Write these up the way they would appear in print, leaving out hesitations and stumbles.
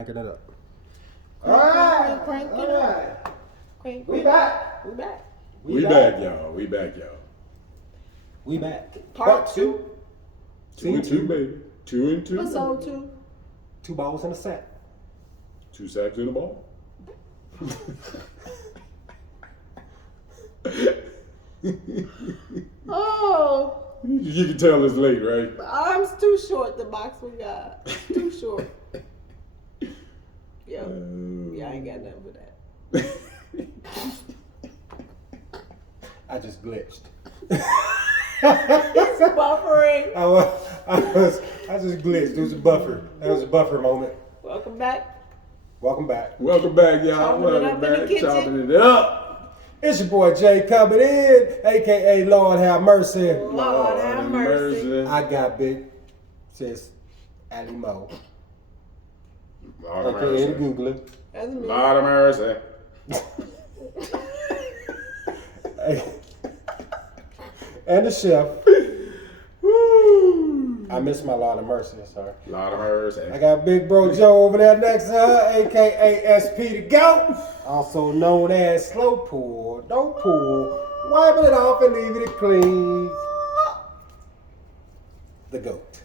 Cranking it up. Crank it up. We back. We back, y'all. We back, y'all. We back. Part two. Two and two, baby. 2 and 2. Episode 2. 2 balls in a sack. 2 sacks in the ball. Oh, You can tell it's late, right? the arm's too short. The box we got too short. Yeah, I ain't got nothing for that. I just glitched. It's buffering. I just glitched. It was a buffer. That was a buffer moment. Welcome back. Welcome back. Welcome back, y'all. Chopping it up Welcome in the back. kitchen. Chopping it up. It's your boy Jay coming in, aka Lord have mercy. Lord have mercy. I got big sis Ali Mo. Lord of Okay, mercy. Google it. That's me. Lord of mercy. And the chef. Woo. I miss my Lord of mercy, sorry. Lord of mercy. I got Big Bro Joe over there next to her, aka SP the GOAT, also known as Slow Pull. Don't pull, wiping it off and leaving it clean. The GOAT.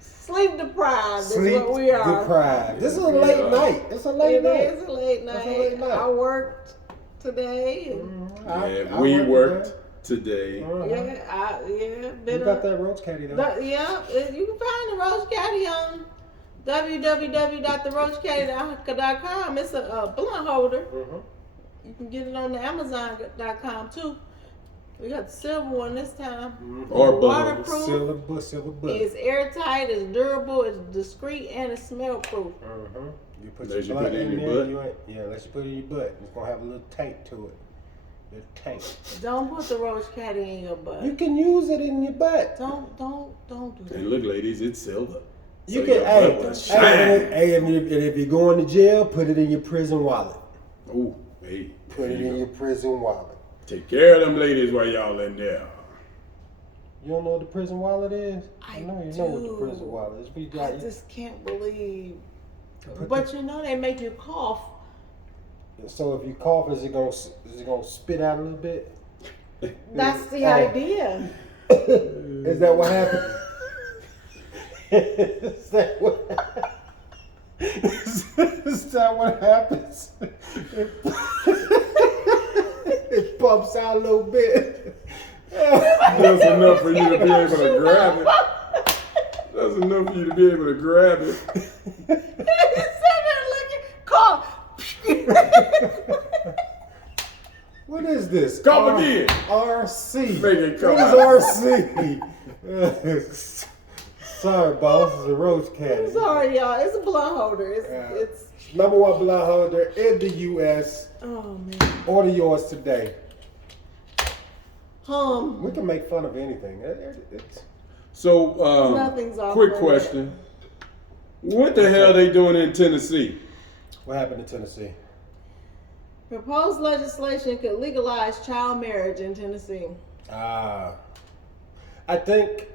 Sleep deprived is Sleep what we are. deprived. This is a late night. It's a late It night. is a late It's night. a late night. I worked today. And Yeah, we worked today. You been got that Roach Caddy though. Yeah, you can find the Roach Caddy on www.theroachcaddy.com. It's a blunt holder. You can get it on the Amazon.com too. We got the silver one this time. Or Waterproof. Silver butt. It's airtight, it's durable, it's discreet, and it's smell proof. You put Unless your you butt put it in in your there. butt. Unless you put it in your butt. It's gonna have a little tank to it. Little tank. Don't put the Roach Caddy in your butt. You can use it in your butt. Don't do that. And look, ladies, it's silver. You So can, your butt will shine. if you're going to jail, put it in your prison wallet. Ooh, hey. Put it in your prison wallet. Take care of them ladies while y'all in there. You don't know what the prison wallet is? I know you do. know what the prison wallet is. But you got I just can't believe. put But you know they make you cough. so if you cough, is it gonna spit out a little bit? That's the idea. Is that what happened? Is that what? Is that what happens? It bumps out a little bit. That's enough for you to be able to grab it. That's enough for you to be able to grab it. He's sitting there looking, cough. What is this? Come again. RC. Make it come What is RC? Sorry, boss. It's a Roach Caddy. I'm sorry, y'all. It's a blunt holder. Yeah. It's Number 1 blunt holder in the U.S. oh man. Order yours today. We It's can make fun of anything. It's So, Nothing's off quick limits. question. What the hell they doing in Tennessee? what happened in Tennessee? proposed legislation could legalize child marriage in Tennessee. I think.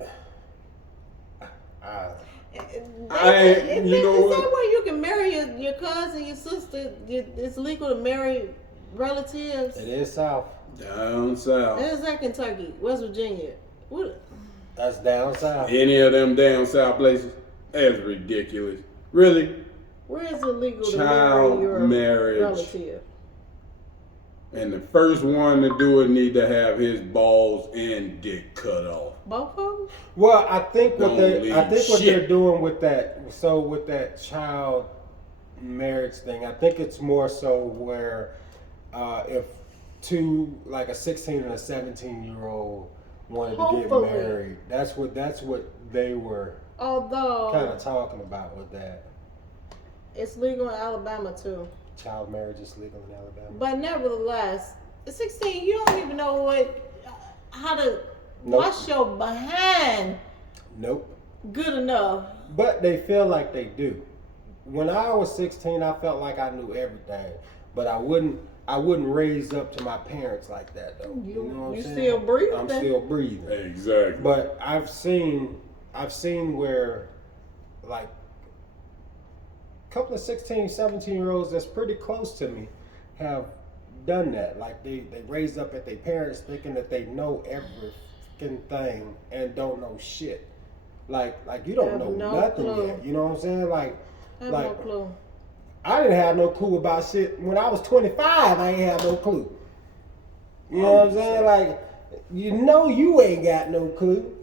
You know Is what? that where you can marry your cousin, your sister? It's legal to marry relatives. It is South. Down south. Is that Kentucky, West Virginia? What? That's down south. Any of them down south places? That's ridiculous. Really? Where is it legal to Child marry your marriage. relative? And the first one to do it need to have his balls and dick cut off. Both of them? Well, I think what Don't they, leave I think what shit. they're doing with that, so with that child marriage thing, I think it's more so where if two, like a 16 and a 17-year-old wanted to Hopefully. get married, that's what they were Although kind of talking about with that. it's legal in Alabama too. Child marriage is legal in Alabama. But nevertheless, at 16, you don't even know how to Nope. wash your behind Nope. good enough. But they feel like they do. When I was 16, I felt like I knew everything, but I wouldn't raise up to my parents like that though. You know what I'm saying? still breathing. I'm still breathing. Exactly. But I've seen where like couple of 16, 17-year-olds that's pretty close to me have done that. Like they raised up at their parents thinking that they know every fucking thing and don't know shit. Like you don't know no nothing clue. yet. You know what I'm saying? I have no clue. I didn't have no clue about shit when I was 25. I ain't have no clue. You know what I'm saying? Like, you know, you ain't got no clue.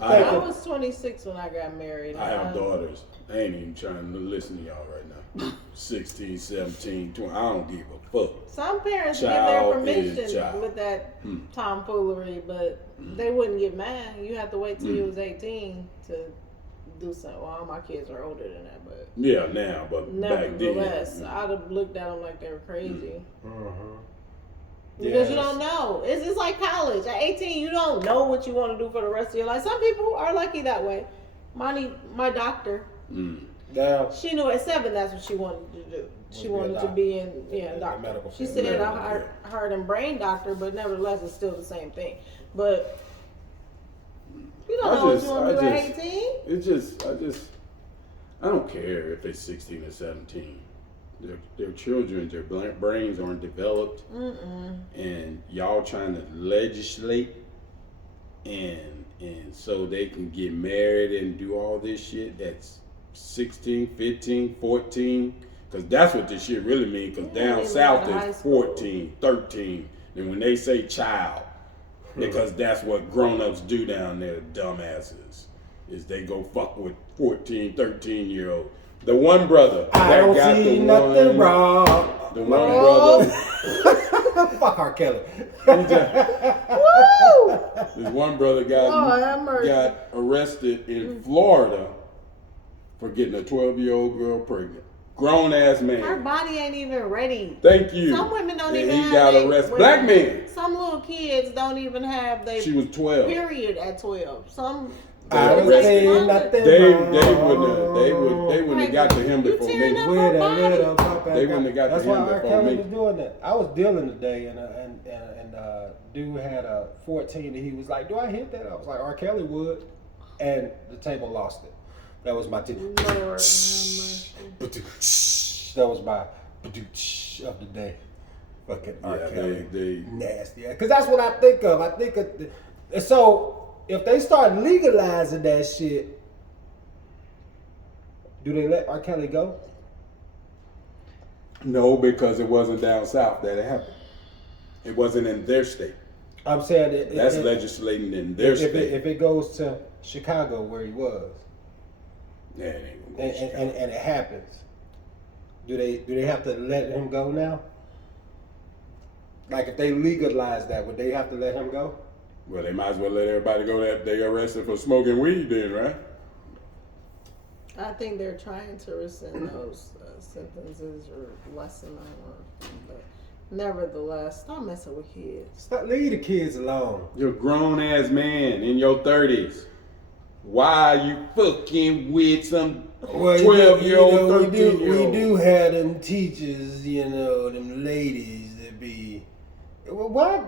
I was 26 when I got married. I have daughters. I ain't even trying to listen to y'all right now. 16, 17, 20. I don't give a fuck. Some parents give Child their is permission child. with that tomfoolery, but they wouldn't get mad. You have to wait till you was 18 to do something. Well, all my kids are older than that, but Yeah, now, but back then. nevertheless, I'd have looked at them like they were crazy. Mm-hmm. Because you don't know. It's like college. At 18, you don't know what you want to do for the rest of your life. Some people are lucky that way. My doctor, Yeah. she knew at 7 that's what she wanted to do. She wanted to be in a doctor. medical She field. said a heart and brain doctor, but nevertheless, it's still the same thing. But you don't know what you want to do at 18. I don't care if they're 16 or 17. They're children, their brains aren't developed. And y'all trying to legislate and so they can get married and do all this shit that's 16, 15, 14. Because that's what this shit really means. Because down south is 14, 13. And when they say child, because that's what grown-ups do down there, dumbasses, is they go fuck with 14, 13-year-old. The one brother I that don't got see the nothing one, wrong. the one brother, Fuck R. Kelly. Woo! this one brother Lord have mercy. got arrested in Florida for getting a 12-year-old girl pregnant. Grown ass Her man. body ain't even ready. Thank you. Some women don't And even he have got they- arrested. wait, Black man. Some little kids don't even have their She was 12. period at 12. Some I don't arrested. see nothing They wrong. wouldn't have got to him You before tearing me. up With her a body. little pop They wouldn't have got to That's him why R. before Kelly me. was doing that. I was dealing today, and dude had a 14, and he was like, "Do I hit that?" I was like, "R. Kelly would," and the table lost it. That was my Lord have mercy. That was my of the day. Fucking R. Yeah, Kelly, they nasty. Because that's what I think of. I think of. So if they start legalizing that shit, do they let R. Kelly go? No, because it wasn't down south that it happened. It wasn't in their state. I'm saying That's legislating in their state. If it goes to Chicago where he was, Yeah, it ain't gonna go to Chicago. and it happens, do they have to let him go now? Like if they legalize that, would they have to let him go? Well, they might as well let everybody go that they arrested for smoking weed then, right? I think they're trying to rescind those sentences or lessen them. But nevertheless, stop messing with kids. Stop, leave the kids alone. You're a grown ass man in your 30s. Why are you fucking with some 12-year-old, 13-year-old? We do have them teachers, them ladies that be. Why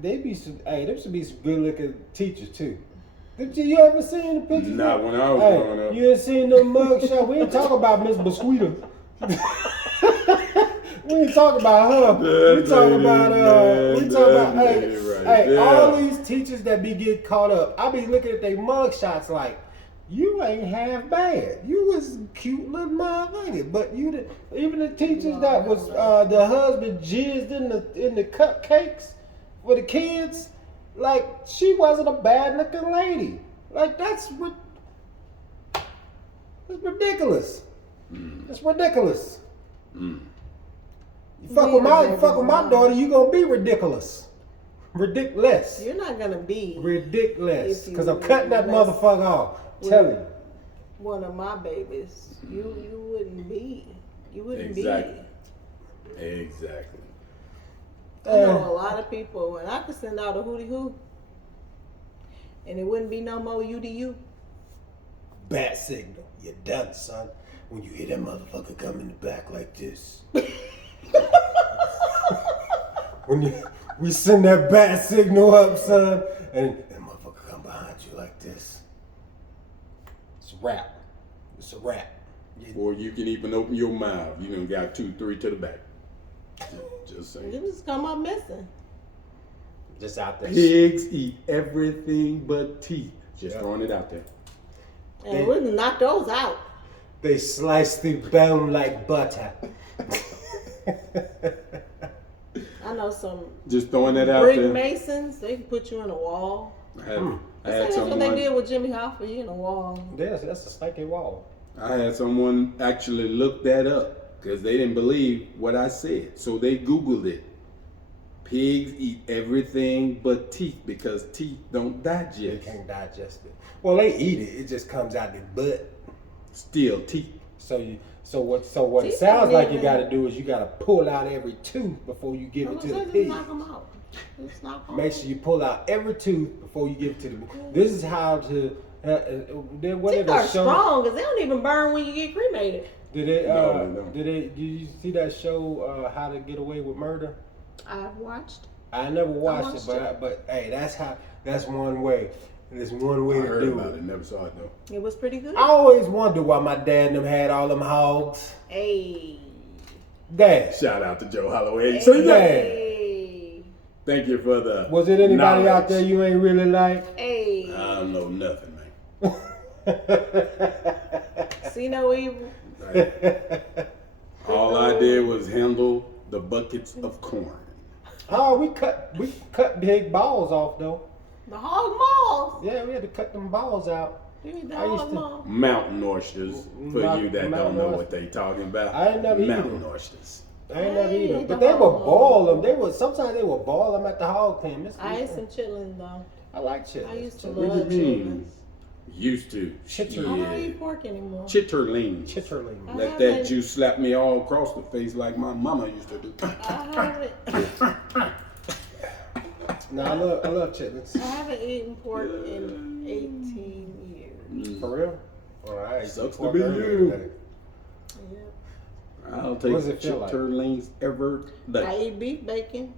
they be some? Hey, there should be some good looking teachers too. Did you ever seen the pictures? Not when I was growing up. You ain't seen no mug shot. We ain't talking about Miss Bosquita. We ain't talking about her. We talking about hey, all these teachers that be getting caught up. I be looking at their mug shots like, you ain't half bad. You was a cute little motherfucker. But even the teachers that was the husband jizzed in the cupcakes for the kids, like she wasn't a bad looking lady. Like that's ridiculous. It's ridiculous. You fuck with my daughter, you gonna be ridiculous. Ridiculous. You're not gonna be Ridiculous. If you Because I'm cutting that mess motherfucker off. Tell you. one of my babies. You wouldn't be. You wouldn't Exactly. be. Exactly. I know a lot of people, and I could send out a hootie hoo, and it wouldn't be no more UDU. Bat signal. You're done, son. When you hear that motherfucker come in the back like this. We send that bat signal up, son, and that motherfucker come behind you like this. It's a wrap. It's a wrap. You're before you can even open your mouth, you done got 2, 3 to the back. Just saying. You just come up missing. Just out there. Pigs eat everything but teeth. Just Yeah. throwing it out there. And we can knock those out. They slice the bone like butter. I know some Just throwing that out brick there. masons, they can put you in a wall. I had That's what they someone. did with Jimmy Hoffa, you in a wall. That's a snaky wall. I had someone actually look that up because they didn't believe what I said. So they Googled it. Pigs eat everything but teeth because teeth don't They digest. can't digest it. Well, they eat it. It just comes out their butt. Still teeth. So what it Teeth sounds don't like you even- got to do is you got to pull out every tooth before you give it to the Just pig. knock them out. Just knock them Make out. sure you pull out every tooth before you give it to the. This is how to. Then what did Teeth are they show? strong because they don't even burn when you get cremated. Did they? No, they don't. Did you see that show? How to Get Away with Murder? I've watched. I never watched watched it, but hey, that's one way. There's one way I to heard do about it. it. Never saw it though. It was pretty good. I always wonder why my dad and them had all them hogs. Hey. Dad, Shout out to Joe Holloway. So yeah. Hey. Thank you for the. was it anybody out knowledge. there you ain't really like? Hey. I don't know nothing, man. See no evil. All I did was handle the buckets of corn. Oh, we cut big balls off though. The hog maws. Yeah, we had to cut them balls out. You need the I used hog to- maw. Mountain oysters, for Mountain- you that don't mountain know oyster. what they talking about. I ain't never eaten Mountain them. oysters. I ain't never eat them, Hey, but the they would hog boil maw. them. Sometimes they would boil them at the hog pen. It's I ate good. some chitlins though. I like chitlins. I used to What do you love mean? chitlins. Used to. Chitterling. I don't Yeah. eat pork anymore. Chitterlings. Chitterling. Let I that haven't- juice slap me all across the face like my mama used to do. I haven't. No, I love chitlins. I haven't eaten pork in 18 years. For real? All right. Sucks to Pork be earlier you. today. Yep. I'll take What does it feel like? chitterlings every I day. eat beef bacon.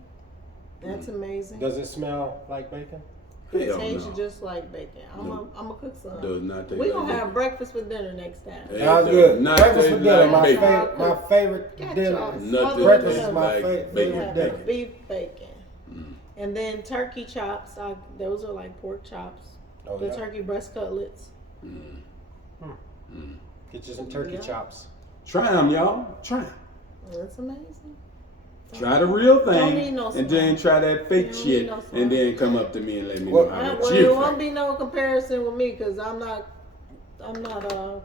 That's amazing. Does it smell like bacon? It Hell tastes no. just like bacon. I'm No. a cook some. Does not taste We're like gonna bacon. have breakfast for dinner next time. It That was does good. not Breakfast taste for dinner. like My bacon. favorite Got dinner. y'all. Nothing Breakfast tastes is my like favorite We bacon. have dinner. beef bacon. And then turkey chops. Those are like pork chops. Oh, The yeah. turkey breast cutlets. Get you some turkey Yeah. chops. Try them, y'all. Try 'em. That's amazing. Try the real Don't thing, need no and then try that fake Don't shit, need no and then come up to me and let me Well, know how Well, much it you won't think. be no comparison with me because I'm not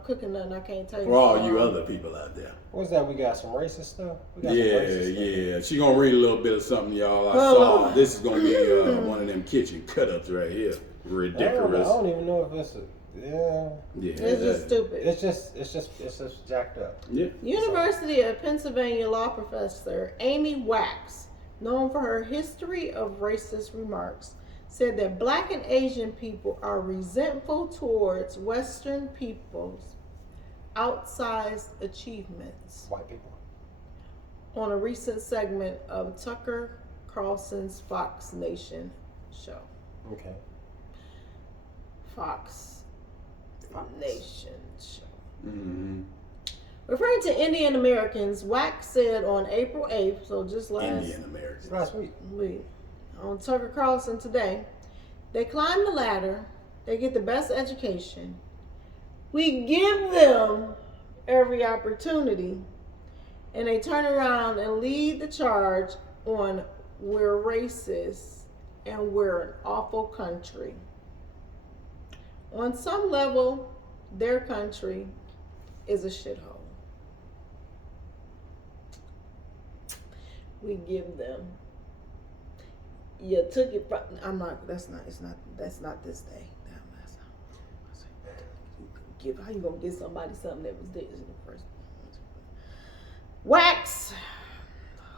cooking nothing I can't taste. For all you other people out there. What's that? We got some racist stuff? We got some Yeah, racist stuff. yeah. She gonna read a little bit of something, y'all. I Hold saw. on. This is gonna be one of them kitchen cut-ups right here. I Ridiculous. don't even know if it's Yeah. It's just stupid. It's just jacked up. Yeah. University of Pennsylvania law professor Amy Wax, known for her history of racist remarks, said that Black and Asian people are resentful towards Western people's outsized achievements White people. on a recent segment of Tucker Carlson's Fox Nation show. Okay. Fox Nation show. Mm-hmm. Referring to Indian Americans, Wax said on April 8th, so just Indian Americans. Last week. week, on Tucker Carlson today, they climb the ladder, they get the best education, we give them every opportunity, and they turn around and lead the charge on we're racist and we're an awful country. On some level, their country is a shithole. We give them. You took it from. I'm not. That's not. It's not. That's not this day. That's not. How you gonna give somebody something that was theirs in the first place? Wax,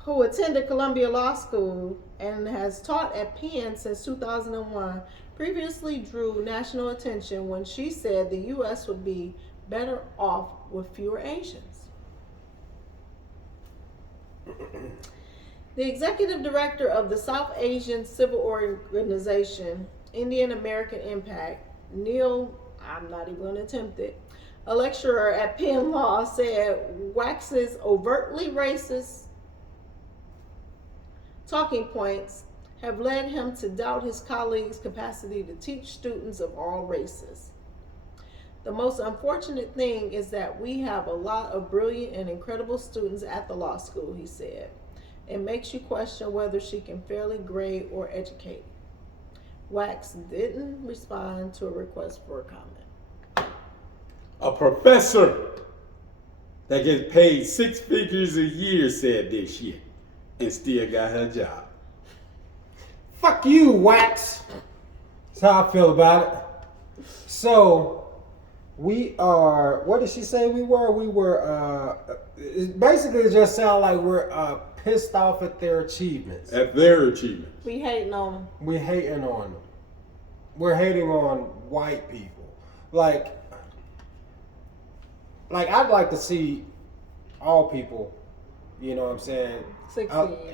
who attended Columbia Law School and has taught at Penn since 2001, previously drew national attention when she said the U.S. would be better off with fewer Asians. The executive director of the South Asian Civil Organization, Indian American Impact, Neil, I'm not even going to attempt it, A lecturer at Penn Law said Wax's overtly racist talking points have led him to doubt his colleagues' capacity to teach students of all races. The most unfortunate thing is that we have a lot of brilliant and incredible students at the law school, he said. It makes you question whether she can fairly grade or educate. Wax didn't respond to a request for a comment. A professor that gets paid 6 figures a year said this shit and still got her job. Fuck you, Wax. That's how I feel about it. So, we are, what did she say we were? We were, basically it just sounds like we're pissed off at their achievements. At their achievements. We hating on them. We're hating on them. We're hating on white people. Like I'd like to see all people, you know what I'm saying?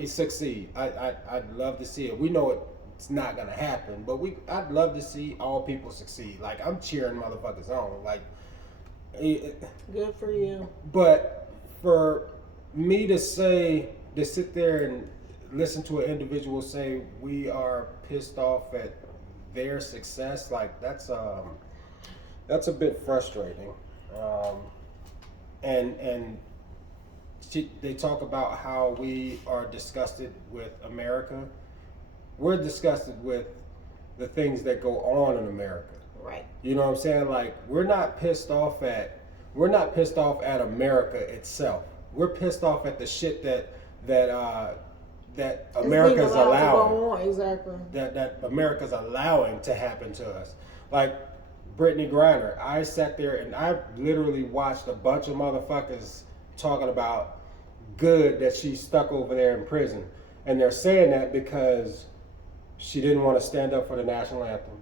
Succeed. I'd love to see it. We know it's not gonna happen, but I'd love to see all people succeed. Like, I'm cheering motherfuckers on. Like, good for you. But for me to sit there and listen to an individual say we are pissed off at their success, like that's a bit frustrating. And they talk about how we are disgusted with America. We're disgusted with the things that go on in America. Right. You know what I'm saying? Like, we're not pissed off at America itself. We're pissed off at the shit that America's allowing. Exactly. That America's allowing to happen to us. Like Brittany Griner, I sat there and I literally watched a bunch of motherfuckers talking about good that she stuck over there in prison. And they're saying that because she didn't want to stand up for the national anthem.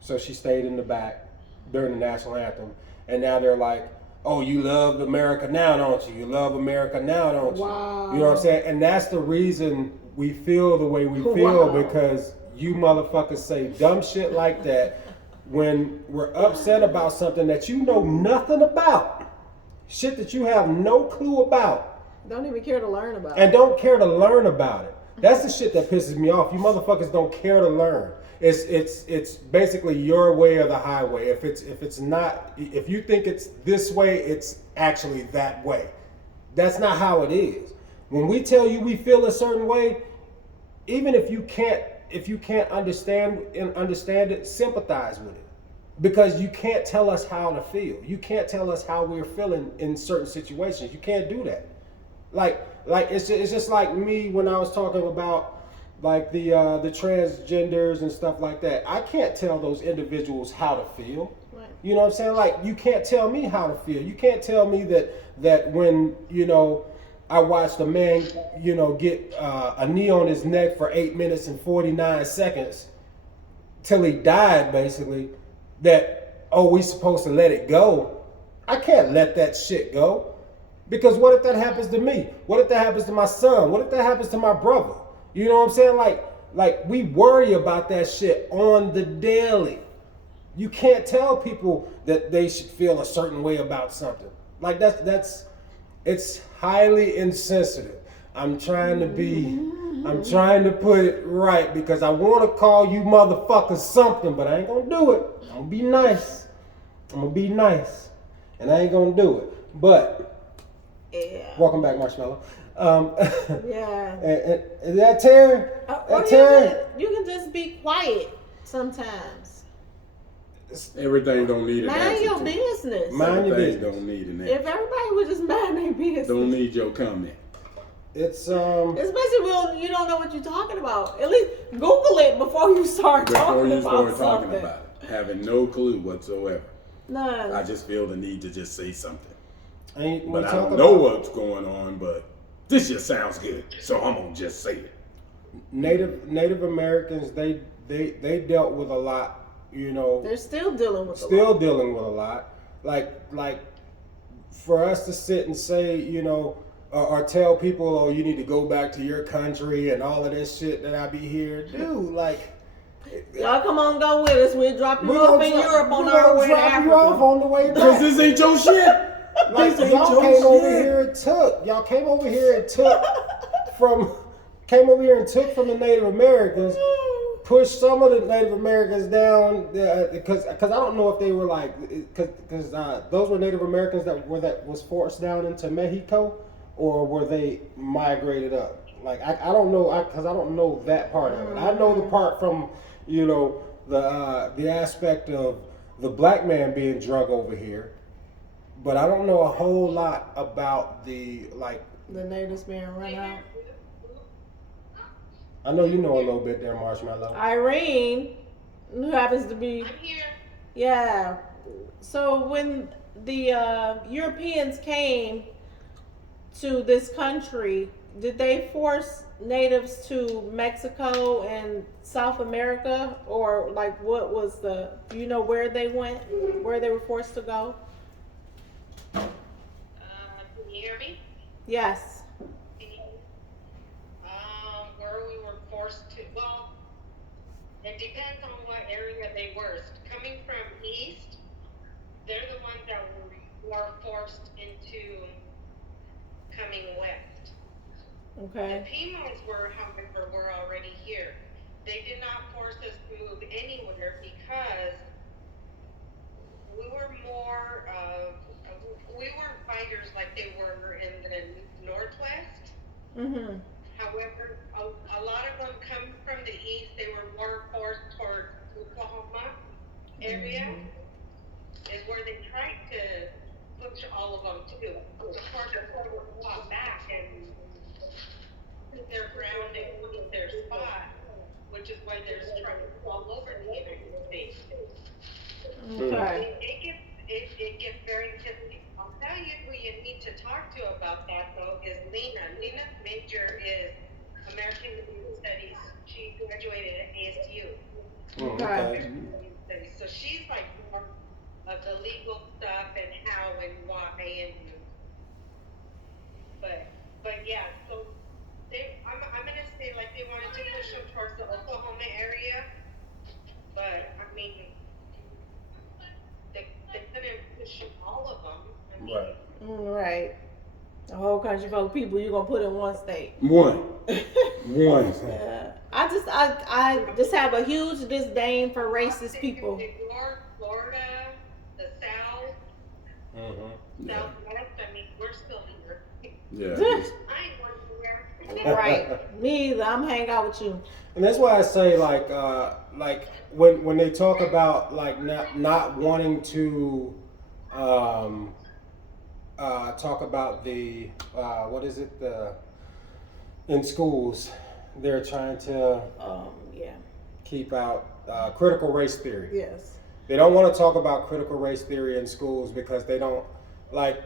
So she stayed in the back during the national anthem. And now they're like, oh, you love America now, don't you? You love America now, don't you? Wow. You know what I'm saying? And that's the reason we feel the way we feel, Wow. because you motherfuckers say dumb shit like that when we're upset about something that you know nothing about. Shit that you have no clue about. Don't even care to learn about And don't care to learn about it. That's the shit that pisses me off. You motherfuckers don't care to learn. It's basically your way or the highway. If you think it's this way, it's actually that way. That's not how it is. When we tell you we feel a certain way, even if you can't understand it, sympathize with it. Because you can't tell us how to feel. You can't tell us how we're feeling in certain situations. You can't do that. Like it's just like me when I was talking about like the transgenders and stuff like that. I can't tell those individuals how to feel. Right. You know what I'm saying? Like, you can't tell me how to feel. You can't tell me that when, you know, I watched a man, you know, get a knee on his neck for 8 minutes and 49 seconds till he died, basically, that, oh, we supposed to let it go. I can't let that shit go. Because what if that happens to me? What if that happens to my son? What if that happens to my brother? You know what I'm saying? Like we worry about that shit on the daily. You can't tell people that they should feel a certain way about something. Like it's highly insensitive. I'm trying to put it right because I want to call you motherfuckers something, but I ain't gonna do it. I'm gonna be nice. And I ain't gonna do it. But Yeah. welcome back, Marshmallow. Yeah. Is that Terry? Or you can just be quiet sometimes. Everything don't need an answer. Mind your to. business. Mind your Everything business. don't need an If answer. everybody would just mind their business. Don't need your comment. It's Especially when you don't know what you're talking about. At least Google it before you start talking about something. About it. Having no clue whatsoever. None. I just feel the need to just say something. ain't But I don't know what's going on, but this just sounds good. So I'm gonna just say it. Native Americans, they dealt with a lot, you know. They're still dealing with dealing with a lot. Like for us to sit and say, you know, or tell people, oh, you need to go back to your country and all of this shit that I be here, dude. Like, Y'all come on, go with us. We'll drop you off in Europe on our way to drop you off Africa. on the way Because back. this ain't your shit. Like, This ain't y'all your came over shit. here and took. Y'all came over here and took from the Native Americans, pushed some of the Native Americans down because I don't know if they were like because those were Native Americans that was forced down into Mexico, or were they migrated up? Like I don't know because I don't know that part of it. I know the part from the aspect of the black man being drug over here. But I don't know a whole lot about the natives being run out. I know you know a little bit there, Marshmallow. Irene, who happens to be. I'm here. Yeah. So when the Europeans came to this country, did they force natives to Mexico and South America, or like what was the? Do you know where they went? Where they were forced to go? Can you hear me? Yes. Where we were forced to, well, it depends on what area they were. Coming from east, they're the ones that were forced into coming west. Okay. The Pimos however, were already here. They did not force us to move anywhere because we were more we weren't fighters like they were in the Northwest. Mhm. However, a lot of them come from the east. They were more forced toward Oklahoma area, is where they tried to push all of them to. Of course, they were fought back and took their ground and took their spot, which is why there's trouble all over the United States. Okay. It gets very interesting. I'll tell you who you need to talk to about that though is Lena. Lena's major is American Indian Studies. She graduated at ASU. Okay. American Indian Studies. So she's like more of the legal stuff and how and why but yeah. So I'm gonna say like they wanted to push them towards the Oklahoma area, but I mean. They couldn't push all of them. I mean, Right. Right. A whole country full of people you gonna put in one state. One. Yeah. I just have a huge disdain for racist people. New York, Florida, the South, Mm-hmm. Southwest. I mean, we're still here. Yeah. I ain't going anywhere. Right. Me either. I'm hang out with you. And that's why I say like when they talk about like not wanting to talk about the what is it in schools they're trying to Yeah. keep out critical race theory. Yes. They don't want to talk about critical race theory in schools because they don't like.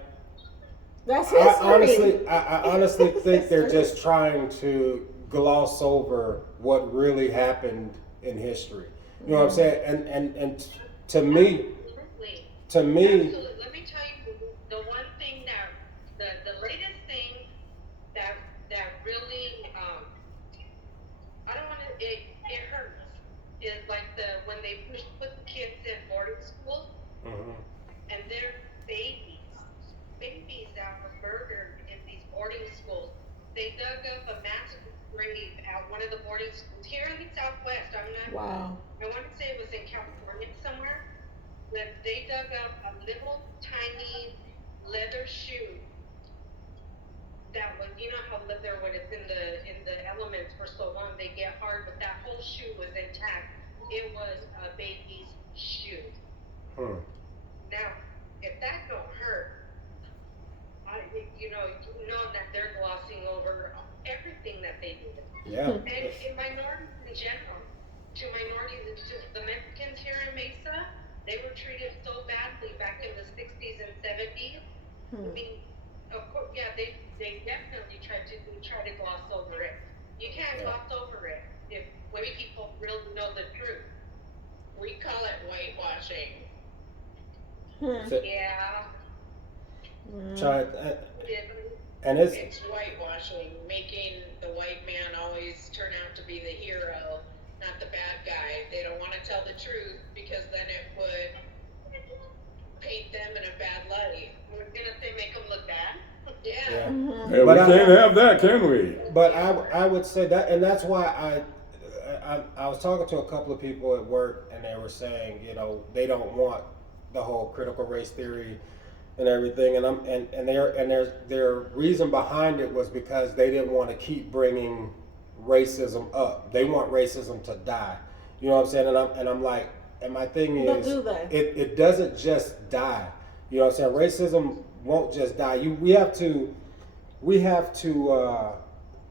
That's history. I honestly think they're just trying to gloss over what really happened in history. You know what I'm saying? And to me, Absolutely. Let me tell you the one thing that the latest thing that really I don't want to it hurts is like when they put the kids in boarding schools and they're babies that were murdered in these boarding schools. They dug up a massive grave at one of the boarding schools here in the Southwest. Wow. I want to say it was in California somewhere. But they dug up a little tiny leather shoe that was, you know how leather when it's in the elements for so long they get hard, but that whole shoe was intact. It was a baby's shoe. Now, if that don't hurt, you know that they're glossing over everything that they did. yeah. And in minorities in general, to the Mexicans here in Mesa, they were treated so badly back in the 60s and 70s. I mean, of course, yeah, they definitely try to gloss over it. You can't gloss over it if white people really know the truth. We call it whitewashing. Yeah. And it's whitewashing, making the white man always turn out to be the hero not the bad guy. They don't want to tell the truth because then it would paint them in a bad light. We're gonna say make them look bad. Yeah. Yeah. Mhm. Hey, we But can't have that, can we? But I would say that, and that's why I was talking to a couple of people at work, and they were saying, you know, they don't want the whole critical race theory and everything, and their reason behind it was because they didn't want to keep bringing racism up. They want racism to die. You know what I'm saying? And I'm like, and my thing But is, do they? it doesn't just die. You know what I'm saying? Racism won't just die. We have to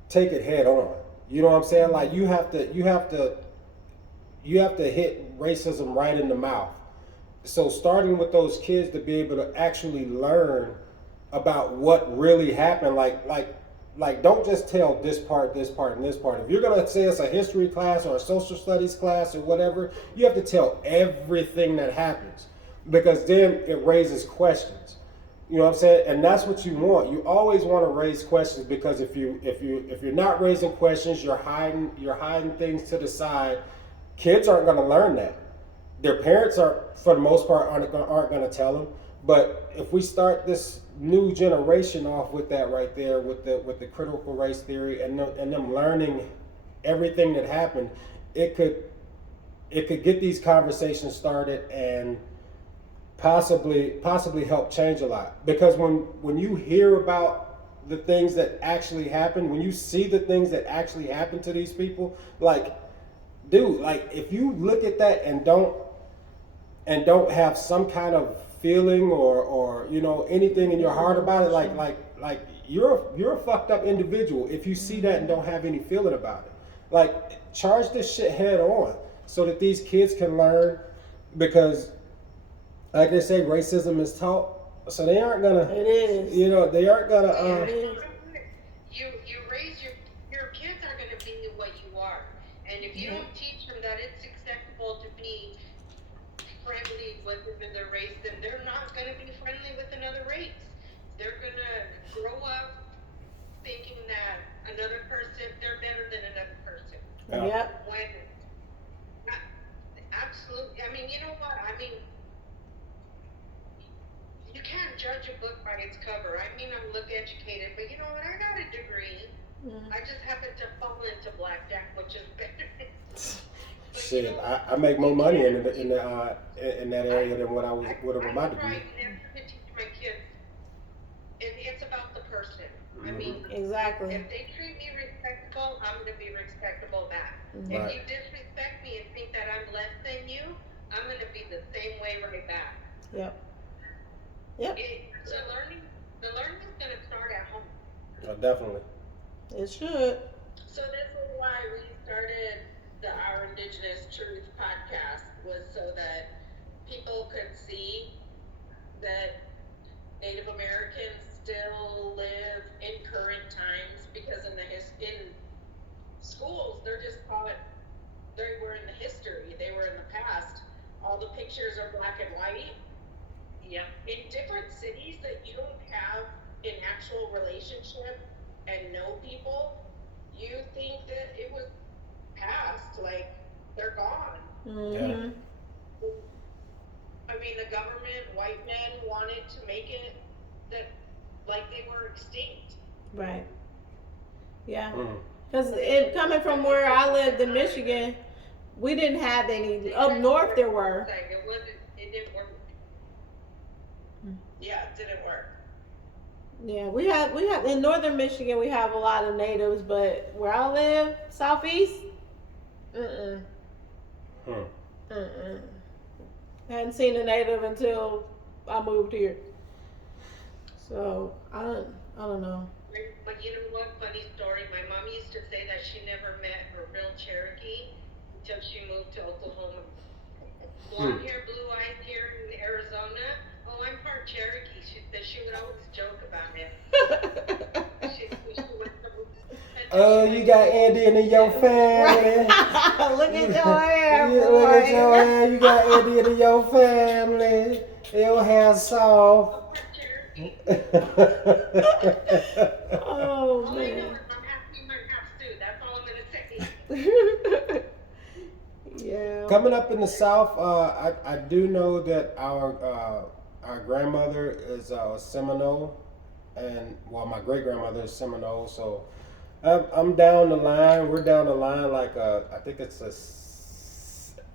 take it head on. You know what I'm saying? Like you have to hit racism right in the mouth. So starting with those kids to be able to actually learn about what really happened, like don't just tell this part, and this part. If you're gonna say it's a history class or a social studies class or whatever, you have to tell everything that happens, because then it raises questions. You know what I'm saying? And that's what you want. You always want to raise questions, because if you're not raising questions, you're hiding things to the side. Kids aren't going to learn that. Their parents are, for the most part, aren't going to tell them. But if we start this new generation off with that right there, with the critical race theory, and them learning everything that happened, it could get these conversations started and possibly help change a lot. Because when you hear about the things that actually happen, when you see the things that actually happen to these people, like, dude, like if you look at that and don't have some kind of feeling or you know anything in your heart about it, like you're a fucked up individual if you see that and don't have any feeling about it. Like, charge this shit head on so that these kids can learn, because like they say, racism is taught, so they aren't gonna. It is. You know, they aren't gonna. It is. You raise your kids are gonna be what you are, and if you don't teach them that it's acceptable to be friendly with another race, then they're not gonna be friendly with another race. They're gonna grow up thinking that another person, they're better than another person. Yep. When absolutely, I mean, you know what? I mean, you can't judge a book by its cover. I mean, I'm look educated, but you know what? I got a degree. I just happen to fall into blackjack, which is better. Shit, you know, I make more money in that area than what I would have with my degree. I try never to teach my kids. It's about the person. I mean, exactly. if they treat me respectable, I'm gonna be respectable back. Right. If you disrespect me and think that I'm less than you, I'm gonna be the same way right back. Yep. The learning is gonna start at home. Oh, definitely. It should. So this is why we started Our Indigenous Truth podcast, was so that people could see that Native Americans still live in current times, because in schools they're just taught they were in the history, they were in the past. All the pictures are black and white. Yep. In different cities that you don't have an actual relationship and know people, you think that it was past, like they're gone. Mm-hmm. I mean, the government, white men wanted to make it that like they were extinct. Right. Yeah. Because it coming from where I lived in Michigan, we didn't have any. Up north there were. It didn't work. Yeah, it didn't work. Yeah, we have in northern Michigan we have a lot of natives, but where I live, southeast, hadn't seen a native until I moved here. So I don't know. But you know what? Funny story. My mom used to say that she never met her real Cherokee until she moved to Oklahoma. Blonde hair, blue eyes here in Arizona. Oh, I'm part Cherokee. She would always joke about it. Oh, you got Indian in your family. Look at your hair, boy. Look at your hair. You got Indian in your family. Your hair soft. Oh All I know man. is I'm half human, half Sioux. That's all I'm gonna say. coming up in the South, I do know that our grandmother is Seminole, and well, my great grandmother is Seminole. So I'm down the line. We're down the line like I think it's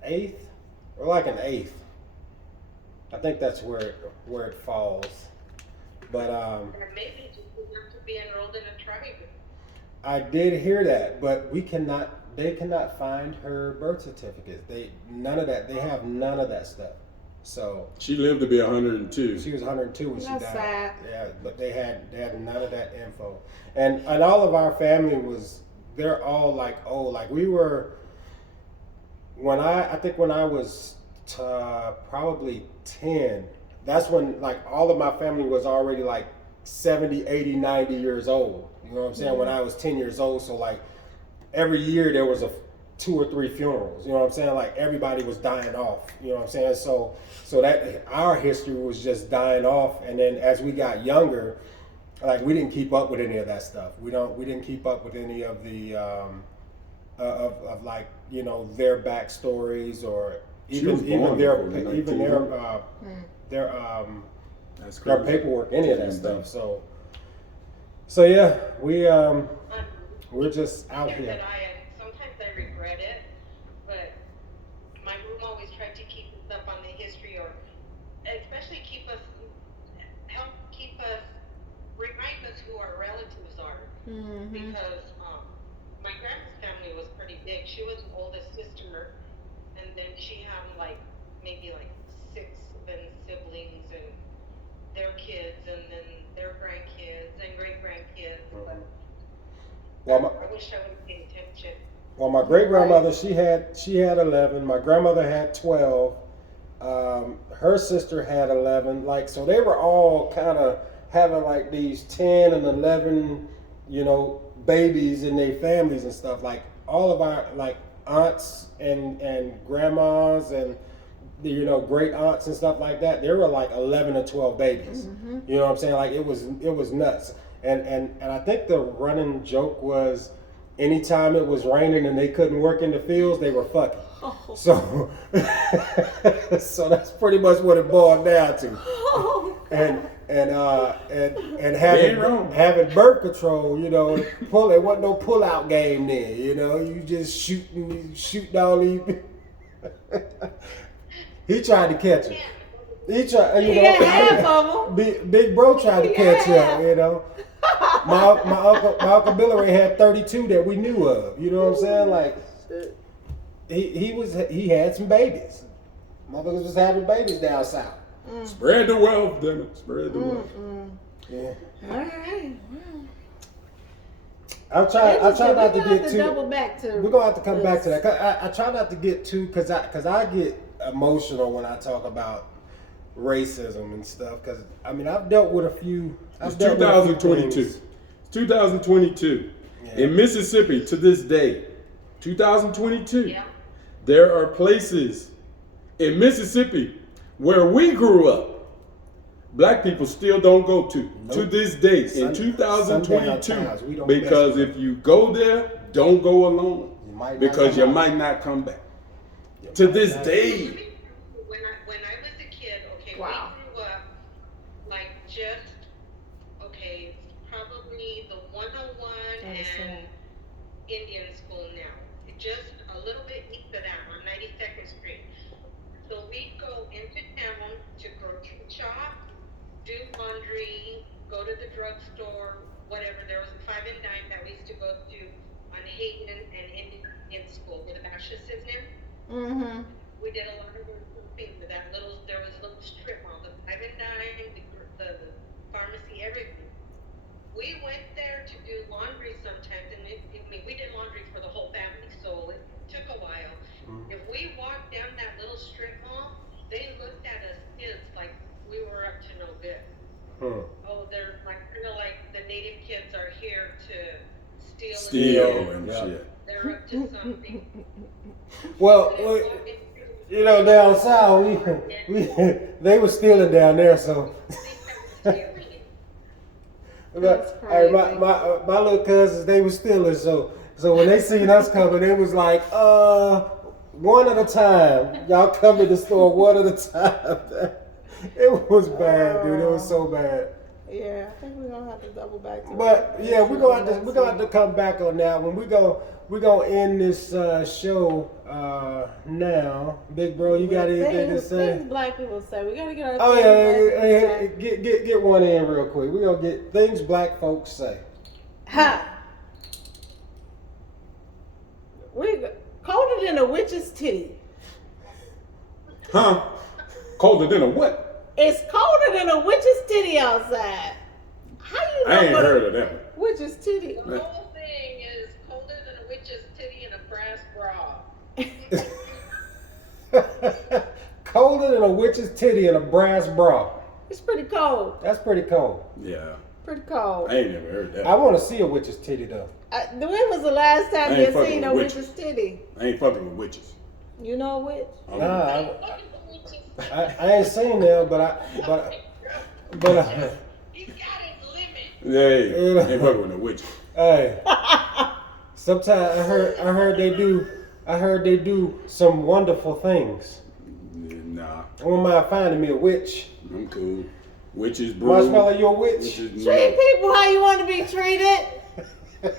eighth, or like an eighth. I think that's where it falls. But Or maybe just enough to be enrolled in a tribe. I did hear that, but we cannot. They cannot find her birth certificate. None of that. They have none of that stuff. So She lived to be 102. she was 102 when she That's died. sad. Yeah, but they had none of that info, and all of our family they're all like old. Like we were I think when I was probably 10. That's when like all of my family was already like 70, 80, 90 years old. You know what I'm saying? When I was 10 years old, so like every year there was 2 or 3 funerals. You know what I'm saying? Like everybody was dying off. You know what I'm saying? So that our history was just dying off. And then as we got younger, like we didn't keep up with any of that stuff. We didn't keep up with any of the of like their backstories or She was even born their before the even 1900s. their That's their crazy. paperwork, any of that Mhm. stuff. So yeah, we're just out Yes, here. that sometimes I regret it, but my mom always tried to keep us up on the history, or especially help keep us, remind us who our relatives are. Mm-hmm. Because my grandma's family was pretty big. She was the oldest sister, and then she had like maybe like 6 siblings and their kids, and then their grandkids and great grandkids. Mhm. Well, I wish I would have paid attention. Well, my great grandmother, she had 11. My grandmother had 12. Her sister had 11. Like, so they were all kind of having like these 10 and 11, babies in their families and stuff. Like all of our like aunts and grandmas and great aunts and stuff like that. There were like 11 or 12 babies. Mm-hmm. You know what I'm saying? Like it was nuts. And I think the running joke was anytime it was raining and they couldn't work in the fields, they were fucking. Oh. So so that's pretty much what it boiled down to. Oh, And Ain't wrong. having birth control, it wasn't no pull out game then, you just shooting all these. He tried to catch him. He tried, He had half of them. Big bro tried to He catch had him, My uncle Billy Ray had 32 that we knew of. You know what I'm saying? Like he had some babies. Motherfuckers was having babies down south. Spread the wealth, damn it. Spread the wealth. Yeah. All right. Well, I try not to get too. double back to. We're gonna have to come back to that. 'Cause I try not to get too, cause I get emotional when I talk about racism and stuff. Cause I mean I've dealt with a few. It's 2022. things. It's 2022. Yeah. In Mississippi to this day, 2022, Yeah. there are places in Mississippi where we grew up. Black people still don't go to Nope. this day in Sundown 2022 towns, we don't because mess with if you go there, don't go alone You might not because come you out. might not come back. You To might this not- day, When I was a kid, okay, Wow. we grew up like just probably the 101 That is and sad. Indian school now. Just a little bit east of that on 92nd Street. So we go into town to grocery shop, do laundry, go to the drugstore, whatever. There was a 5 and dime that we used to go to on Hayden and Indian school where the Baptist is now. Mm-hmm. We did a lot of those things with that there was a little strip mall, the 5 and dime, the pharmacy, everything. We went there to do laundry sometimes, and we did laundry for the whole family, so it took a while. Mhm. If we walked down that little strip mall, they looked at us kids like we were up to no good. Oh, they're like kind of like the native kids are here to steal. steal and Yeah. shit. They're up to something. Well, down south, they were stealing down there, so. That's Hey, my crazy. little cousins, they were stealing, so when they seen us coming, they was like, one at a time. Y'all come to the store one at a time. It was bad, dude. It was so bad. Yeah, I think we're gonna have to double back to But it. yeah, we're gonna have to come back on that one. We're gonna end this show now. Big bro, you got anything to say? Things black people say. We gotta get our Oh things yeah, black people say. get one in real quick. We're gonna get things black folks say. Ha! We colder than a witch's titty. Huh? Colder than a what? It's colder than a witch's titty outside. How you know I ain't what heard of that one. witch's titty? The whole thing is colder than a witch's titty in a brass bra. Colder than a witch's titty in a brass bra. It's pretty cold. That's pretty cold. Yeah. Pretty cold. I ain't never heard that. I want to see a witch's titty though. When was the last I time ain't you fucking seen with a witches. witch's titty? I ain't fucking with witches. You know a witch? I don't- Nah, I ain't seen them, but He's got his limit. Yeah, ain't fucking with no witches. hey. Sometimes I heard they do some wonderful things. Nah, I wouldn't mind finding me a witch. I'm cool. Witches, brew. Marshmallow, you a witch? Witches, Treat people how you want to be treated.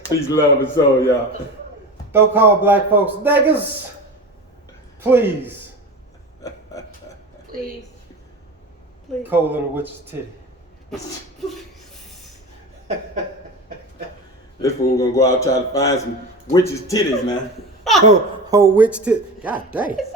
Peace, love, and soul, y'all. Don't call black folks niggas. Please. Please. Please. Cold in a witch's titty. This fool gonna go out try to find some witches' titties now. Oh, witch titty. God dang. It's